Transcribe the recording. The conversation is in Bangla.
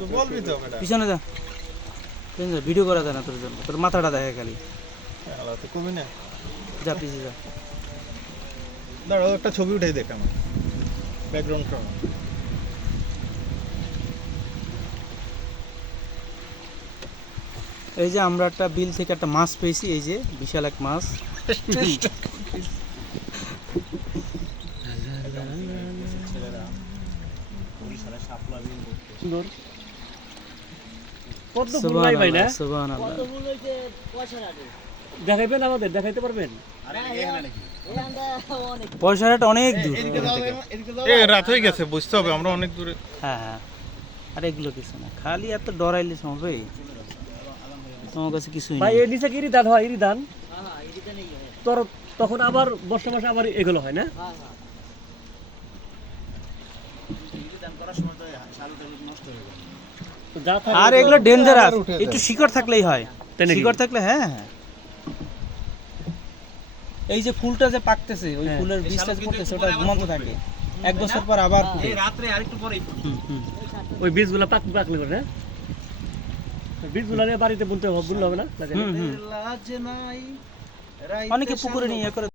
তো বলবি তো এটা পিছনে যা ভিডিও করা যায় না তোর জন্য, তোর মাথাটা দেখে খালি। আলাদা তো কবি না। যা পিছিয়ে যা। দাঁড়াও একটা ছবি উঠাই দেখ আমার ব্যাকগ্রাউন্ড সহ। এই যে আমরা একটা বিল থেকে একটা মাছ পেয়েছি, এই যে বিশাল এক মাছ। সুন্দর কত ফুল ভাই ভাই না সুবহানাল্লাহ। দেখাইবেন আমাদের, দেখাইতে পারবেন? পয়সাটা অনেক দূর। এ রাত হয়ে গেছে, বুঝতে হবে আমরা অনেক দূরে। হ্যাঁ হ্যাঁ, আর এগুলো কিছু না, খালি এত ডরাইলে হবে? তোমার কাছে কিছুই ভাই নেই। এর নিচে কি ইরিদান হয়? ইরিদান তোর তখন আবার বর্ষা মাসে আবার এগুলো হয় না? তো যা থাকে আর এগুলো ডেঞ্জারাস, উঠে একটু শিকড় থাকলেই হয়। তাই নাকি? শিকড় থাকলে, হ্যাঁ হ্যাঁ। এই যে ফুলটা যে পাকতেছে, ওই হ্যাঁ। ফুলের বীজটা যে পড়তেছে, ওটা ঘুমাতে থাকে, এক বছর পর আবার ফুটে। ওই বীজগুলো পাকলে করে না? ওই বীজগুলো নিয়ে বাড়িতে বুনতে হবে, বুনলে হবে না? অনেকে পুকুরে নিয়ে করে